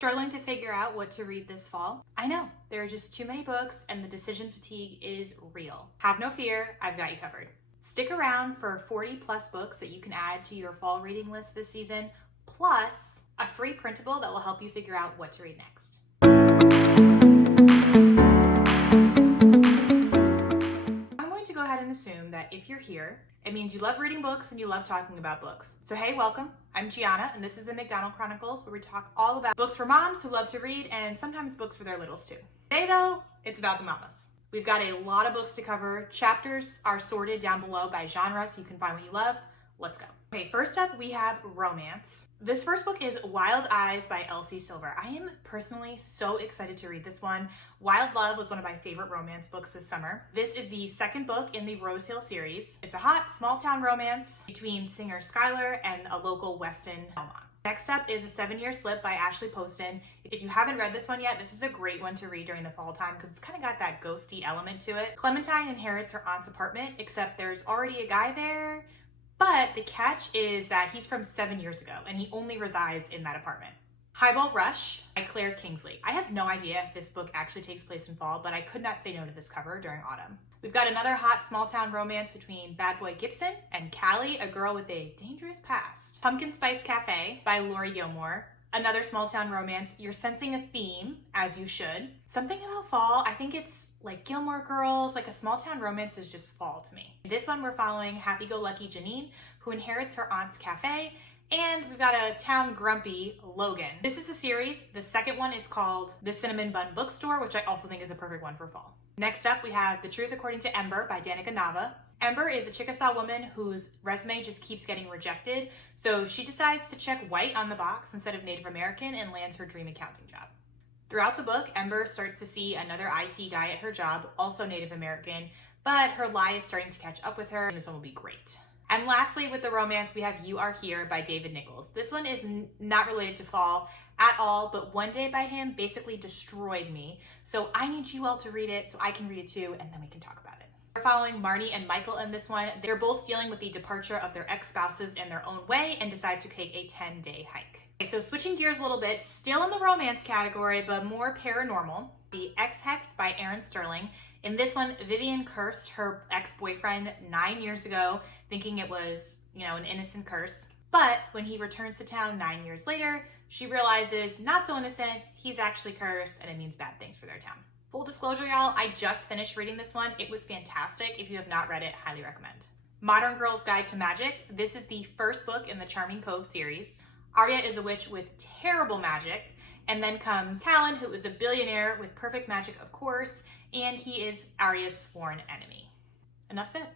Struggling to figure out what to read this fall? I know, there are just too many books and the decision fatigue is real. Have no fear, I've got you covered. Stick around for 40 plus books that you can add to your fall reading list this season, plus a free printable that will help you figure out what to read next. I'm going to go ahead and assume that if you're here, it means you love reading books and you love talking about books. So hey, welcome. I'm Gianna, and this is the McDonald Chronicles, where we talk all about books for moms who love to read and sometimes books for their littles too. Today though, it's about the mamas. We've got a lot of books to cover. Chapters are sorted down below by genre so you can find what you love. Let's go. Okay, first up we have romance. This first book is Wild Eyes by Elsie Silver. I am personally so excited to read this one. Wild Love was one of my favorite romance books this summer. This is the second book in the Rosehill series. It's a hot, small-town romance between singer Skylar and a local Weston Belmont. Next up is A 7-Year Slip by Ashley Poston. If you haven't read this one yet, this is a great one to read during the fall time because it's kind of got that ghosty element to it. Clementine inherits her aunt's apartment, except there's already a guy there. But the catch is that he's from 7 years ago and he only resides in that apartment. Highball Rush by Claire Kingsley. I have no idea if this book actually takes place in fall, but I could not say no to this cover during autumn. We've got another hot small town romance between Bad Boy Gibson and Callie, a girl with a dangerous past. Pumpkin Spice Cafe by Lori Gilmore. Another small town romance. You're sensing a theme, as you should. Something about fall, I think it's like Gilmore Girls, like a small town romance is just fall to me. This one we're following happy-go-lucky Janine, who inherits her aunt's cafe, and we've got a town grumpy Logan. This is a series. The second one is called The Cinnamon Bun Bookstore, which I also think is a perfect one for fall. Next up, we have The Truth According to Ember by Danica Nava. Ember is a Chickasaw woman whose resume just keeps getting rejected, so she decides to check white on the box instead of Native American and lands her dream accounting job. Throughout the book, Ember starts to see another IT guy at her job, also Native American, but her lie is starting to catch up with her, and this one will be great. And lastly, with the romance, we have You Are Here by David Nichols. This one is not related to fall at all, but One Day by him basically destroyed me. So I need you all to read it so I can read it too, and then we can talk about it. We're following Marnie and Michael in this one. They're both dealing with the departure of their ex-spouses in their own way and decide to take a 10-day hike. Okay, so switching gears a little bit, still in the romance category, but more paranormal. The Ex-Hex by Erin Sterling. In this one, Vivian cursed her ex-boyfriend 9 years ago, thinking it was, an innocent curse. But when he returns to town 9 years later, she realizes, not so innocent, he's actually cursed, and it means bad things for their town. Full disclosure, y'all, I just finished reading this one. It was fantastic. If you have not read it, highly recommend. Modern Girl's Guide to Magic. This is the first book in the Charming Cove series. Arya is a witch with terrible magic, and then comes Callan, who is a billionaire with perfect magic, of course, and he is Arya's sworn enemy. Enough said.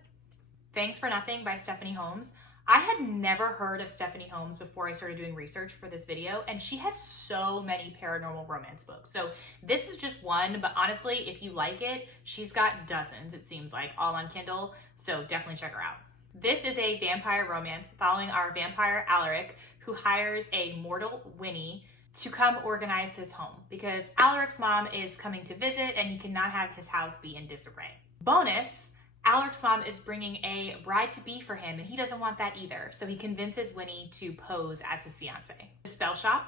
Thanks for Nothing by Stephanie Holmes. I had never heard of Stephanie Holmes before I started doing research for this video, and she has so many paranormal romance books. So this is just one, but honestly, if you like it, she's got dozens, it seems like, all on Kindle, so definitely check her out. This is a vampire romance following our vampire Alaric, who hires a mortal Winnie to come organize his home because Alaric's mom is coming to visit and he cannot have his house be in disarray. Bonus, Alaric's mom is bringing a bride-to-be for him and he doesn't want that either, so he convinces Winnie to pose as his fiance. The Spell Shop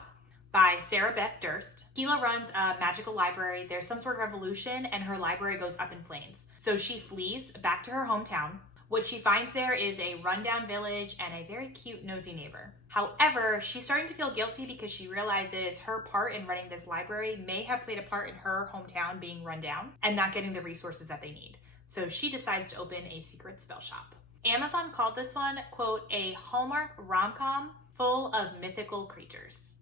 by Sarah Beth Durst. Keela runs a magical library. There's some sort of revolution and her library goes up in flames. So she flees back to her hometown. What she finds there is a rundown village and a very cute, nosy neighbor. However, she's starting to feel guilty because she realizes her part in running this library may have played a part in her hometown being run down and not getting the resources that they need. So she decides to open a secret spell shop. Amazon called this one, quote, a Hallmark rom-com full of mythical creatures.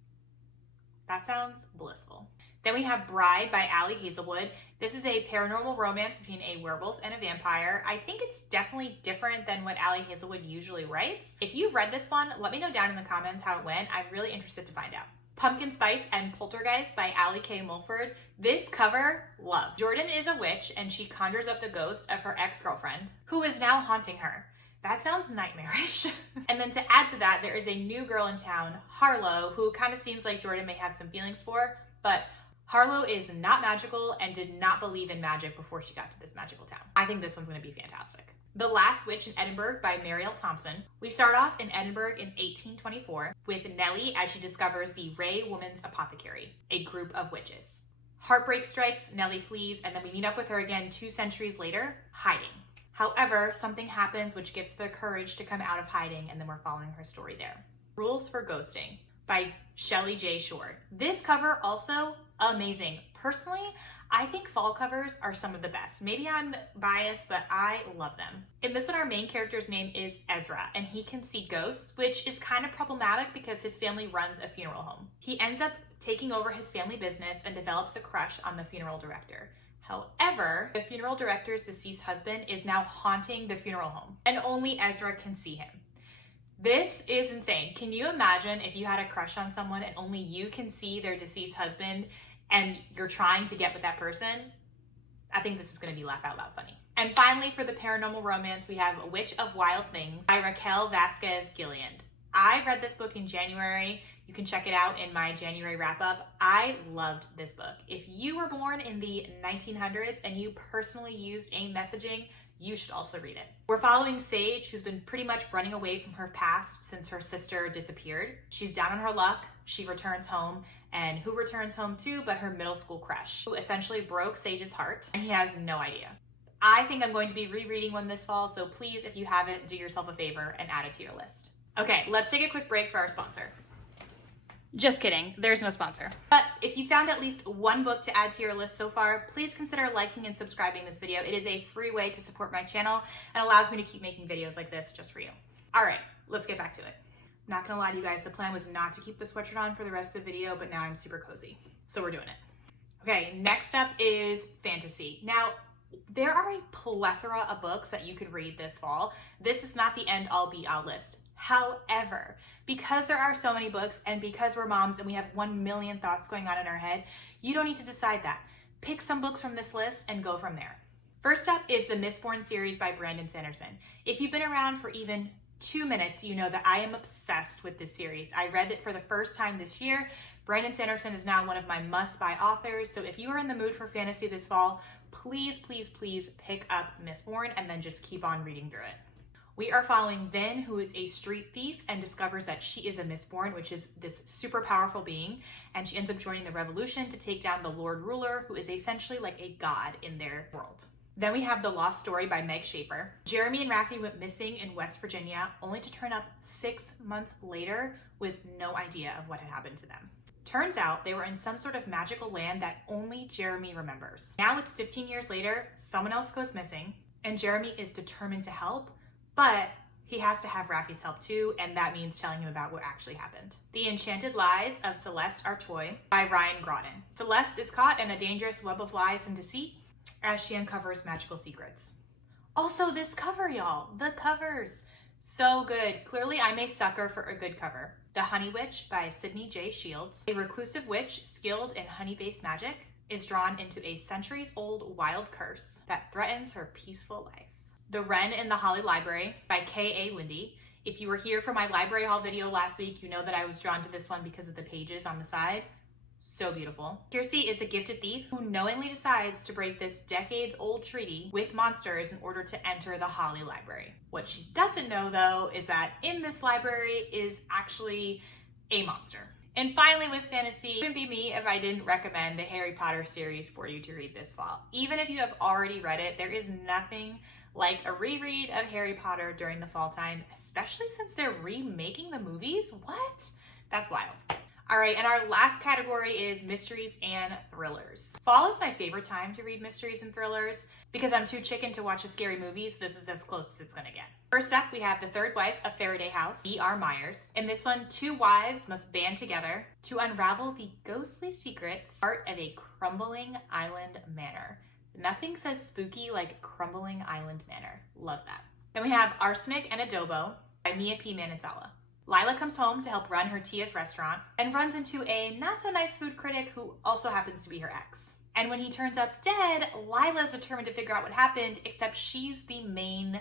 That sounds blissful. Then we have Bride by Allie Hazelwood. This is a paranormal romance between a werewolf and a vampire. I think it's definitely different than what Allie Hazelwood usually writes. If you've read this one, let me know down in the comments how it went. I'm really interested to find out. Pumpkin Spice and Poltergeist by Allie K. Mulford. This cover, love. Jordan is a witch and she conjures up the ghost of her ex-girlfriend who is now haunting her. That sounds nightmarish. And then to add to that, there is a new girl in town, Harlow, who kind of seems like Jordan may have some feelings for, but Harlow is not magical and did not believe in magic before she got to this magical town. I think this one's going to be fantastic. The Last Witch in Edinburgh by Mariel Thompson. We start off in Edinburgh in 1824 with Nellie as she discovers the Ray Woman's Apothecary, a group of witches. Heartbreak strikes, Nellie flees, and then we meet up with her again 2 centuries later, hiding. However, something happens which gives her the courage to come out of hiding, and then we're following her story there. Rules for Ghosting by Shelley J. Shore. This cover also amazing. Personally, I think fall covers are some of the best. Maybe I'm biased, but I love them. In this one, our main character's name is Ezra, and he can see ghosts, which is kind of problematic because his family runs a funeral home. He ends up taking over his family business and develops a crush on the funeral director. However, the funeral director's deceased husband is now haunting the funeral home, and only Ezra can see him. This is insane. Can you imagine if you had a crush on someone and only you can see their deceased husband and you're trying to get with that person? I think this is going to be laugh out loud funny. And finally, for the paranormal romance, we have A Witch of Wild Things by Raquel Vasquez Gilliand. I read this book in January. You can check it out in my January wrap-up. I loved this book. If you were born in the 1900s and you personally used AIM messaging, you should also read it. We're following Sage, who's been pretty much running away from her past since her sister disappeared. She's down on her luck. She returns home, and who returns home to but her middle school crush, who essentially broke Sage's heart, and he has no idea. I think I'm going to be rereading one this fall, so please, if you haven't, do yourself a favor and add it to your list. Okay, let's take a quick break for our sponsor. Just kidding, there's no sponsor. But if you found at least one book to add to your list so far, please consider liking and subscribing this video. It is a free way to support my channel and allows me to keep making videos like this just for you. All right, let's get back to it. Not gonna lie to you guys, the plan was not to keep the sweatshirt on for the rest of the video, but now I'm super cozy, so we're doing it. Okay, next up is fantasy. Now, there are a plethora of books that you could read this fall. This is not the end all be all list. However, because there are so many books and because we're moms and we have 1 million thoughts going on in our head, you don't need to decide that. Pick some books from this list and go from there. First up is the Mistborn series by Brandon Sanderson. If you've been around for even 2 minutes, you know that I am obsessed with this series. I read it for the first time this year. Brandon Sanderson is now one of my must-buy authors, so if you are in the mood for fantasy this fall, please, please, please pick up Mistborn and then just keep on reading through it. We are following Vin, who is a street thief and discovers that she is a Mistborn, which is this super powerful being, and she ends up joining the revolution to take down the Lord Ruler, who is essentially like a god in their world. Then we have The Lost Story by Meg Schaefer. Jeremy and Raffi went missing in West Virginia, only to turn up 6 months later with no idea of what had happened to them. Turns out they were in some sort of magical land that only Jeremy remembers. Now it's 15 years later, someone else goes missing, and Jeremy is determined to help, but he has to have Raffi's help too, and that means telling him about what actually happened. The Enchanted Lies of Celeste Artois by Ryan Groden. Celeste is caught in a dangerous web of lies and deceit as she uncovers magical secrets. Also, this cover, y'all. The covers. So good. Clearly, I'm a sucker for a good cover. The Honey Witch by Sydney J. Shields. A reclusive witch skilled in honey-based magic is drawn into a centuries-old wild curse that threatens her peaceful life. The Wren in the Holly Library by K.A. Lindy. If you were here for my library haul video last week, you know that I was drawn to this one because of the pages on the side. So beautiful. Kiersey is a gifted thief who knowingly decides to break this decades-old treaty with monsters in order to enter the Holly Library. What she doesn't know, though, is that in this library is actually a monster. And finally, with fantasy, it wouldn't be me if I didn't recommend the Harry Potter series for you to read this fall. Even if you have already read it, there is nothing like a reread of Harry Potter during the fall time, especially since they're remaking the movies. What? That's wild. All right, and our last category is mysteries and thrillers. Fall is my favorite time to read mysteries and thrillers because I'm too chicken to watch a scary movie, so this is as close as it's gonna get. First up, we have The Third Wife of Faraday House, E.R. Myers. In this one, 2 wives must band together to unravel the ghostly secrets part of a crumbling island manor. Nothing says spooky like crumbling island manor. Love that. Then we have Arsenic and Adobo by Mia P. Manizala. Lila comes home to help run her Tia's restaurant and runs into a not-so-nice food critic who also happens to be her ex. And when he turns up dead, Lila's determined to figure out what happened, except she's the main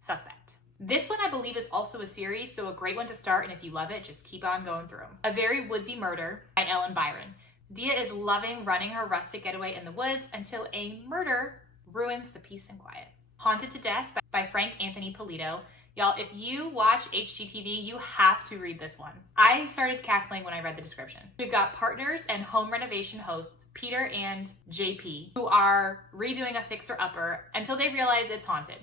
suspect. This one, I believe, is also a series, so a great one to start, and if you love it, just keep on going through them. A Very Woodsy Murder by Ellen Byron. Dia is loving running her rustic getaway in the woods until a murder ruins the peace and quiet. Haunted to Death by Frank Anthony Polito. Y'all, if you watch HGTV, you have to read this one. I started cackling when I read the description. We've got partners and home renovation hosts, Peter and JP, who are redoing a fixer-upper until they realize it's haunted.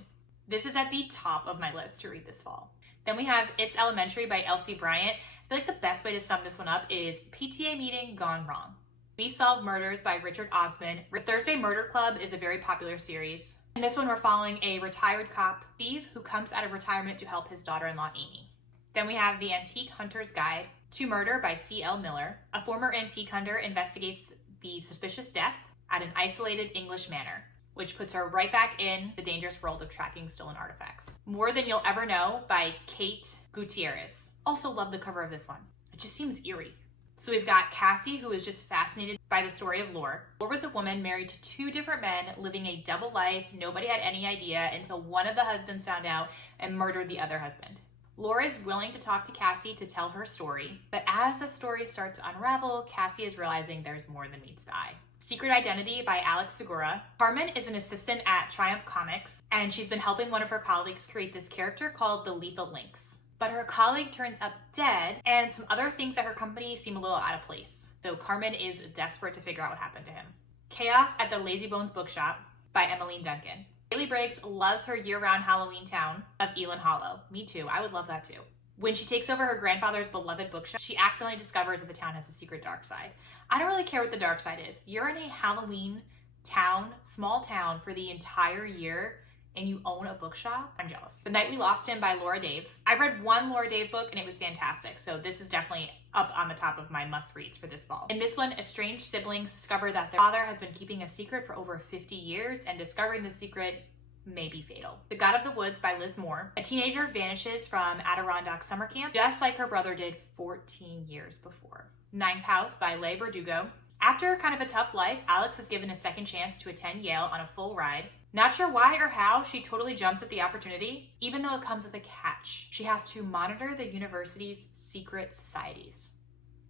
This is at the top of my list to read this fall. Then we have It's Elementary by Elsie Bryant. I feel like the best way to sum this one up is PTA meeting gone wrong. We Solve Murders by Richard Osman. The Thursday Murder Club is a very popular series. In this one, we're following a retired cop, Steve, who comes out of retirement to help his daughter-in-law, Amy. Then we have The Antique Hunter's Guide to Murder by C.L. Miller. A former antique hunter investigates the suspicious death at an isolated English manor, which puts her right back in the dangerous world of tracking stolen artifacts. More Than You'll Ever Know by Kate Gutierrez. Also love the cover of this one. It just seems eerie. So we've got Cassie, who is just fascinated by the story of Lore. Lore was a woman married to 2 different men, living a double life. Nobody had any idea until one of the husbands found out and murdered the other husband. Lore is willing to talk to Cassie to tell her story, but as the story starts to unravel, Cassie is realizing there's more than meets the eye. Secret Identity by Alex Segura. Carmen is an assistant at Triumph Comics, and she's been helping one of her colleagues create this character called the Lethal Lynx. But her colleague turns up dead, and some other things at her company seem a little out of place. So Carmen is desperate to figure out what happened to him. Chaos at the Lazy Bones Bookshop by Emmeline Duncan. Haley Briggs loves her year-round Halloween town of Elin Hollow. Me too, I would love that too. When she takes over her grandfather's beloved bookshop, she accidentally discovers that the town has a secret dark side. I don't really care what the dark side is. You're in a Halloween town, small town, for the entire year, and you own a bookshop? I'm jealous. The Night We Lost Him by Laura Dave. I read one Laura Dave book and it was fantastic, so this is definitely up on the top of my must-reads for this fall. In this one, estranged siblings discover that their father has been keeping a secret for over 50 years, and discovering the secret may be fatal. The God of the Woods by Liz Moore. A teenager vanishes from Adirondack summer camp, just like her brother did 14 years before. Ninth House by Leigh Bardugo. After kind of a tough life, Alex is given a second chance to attend Yale on a full ride. Not sure why or how, she totally jumps at the opportunity, even though it comes with a catch. She has to monitor the university's secret societies.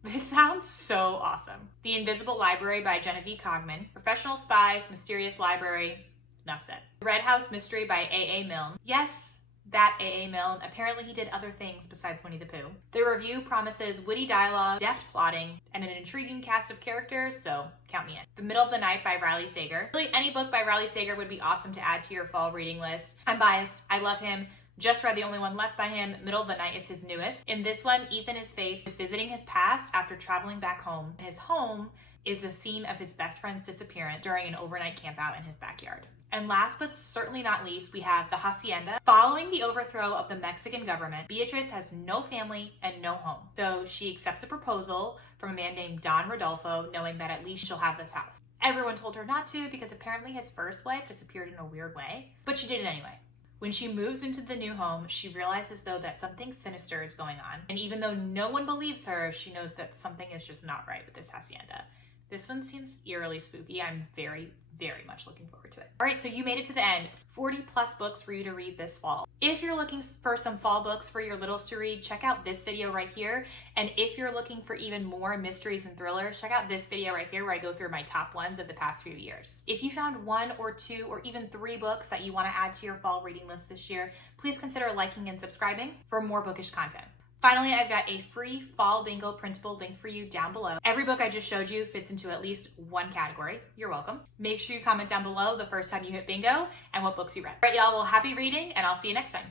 This sounds so awesome. The Invisible Library by Genevieve Cogman. Professional Spies, Mysterious Library. Enough said. The Red House Mystery by A.A. Milne. Yes, that A.A. Milne. Apparently he did other things besides Winnie the Pooh. The review promises witty dialogue, deft plotting, and an intriguing cast of characters, so count me in. The Middle of the Night by Riley Sager. Really, any book by Riley Sager would be awesome to add to your fall reading list. I'm biased. I love him. Just read The Only One Left by him. Middle of the Night is his newest. In this one, Ethan is faced with visiting his past after traveling back home. His home is the scene of his best friend's disappearance during an overnight campout in his backyard. And last but certainly not least, we have The Hacienda. Following the overthrow of the Mexican government, Beatrice has no family and no home. So she accepts a proposal from a man named Don Rodolfo, knowing that at least she'll have this house. Everyone told her not to because apparently his first wife disappeared in a weird way, but she did it anyway. When she moves into the new home, she realizes though that something sinister is going on. And even though no one believes her, she knows that something is just not right with this hacienda. This one seems eerily spooky. I'm very much looking forward to it. All right, so you made it to the end. 40 plus books for you to read this fall. If you're looking for some fall books for your littles to read, check out this video right here. And if you're looking for even more mysteries and thrillers, check out this video right here where I go through my top ones of the past few years. If you found 1 or 2 or even 3 books that you want to add to your fall reading list this year, please consider liking and subscribing for more bookish content. Finally, I've got a free fall bingo printable link for you down below. Every book I just showed you fits into at least one category. You're welcome. Make sure you comment down below the first time you hit bingo and what books you read. All right, y'all, well, happy reading, and I'll see you next time.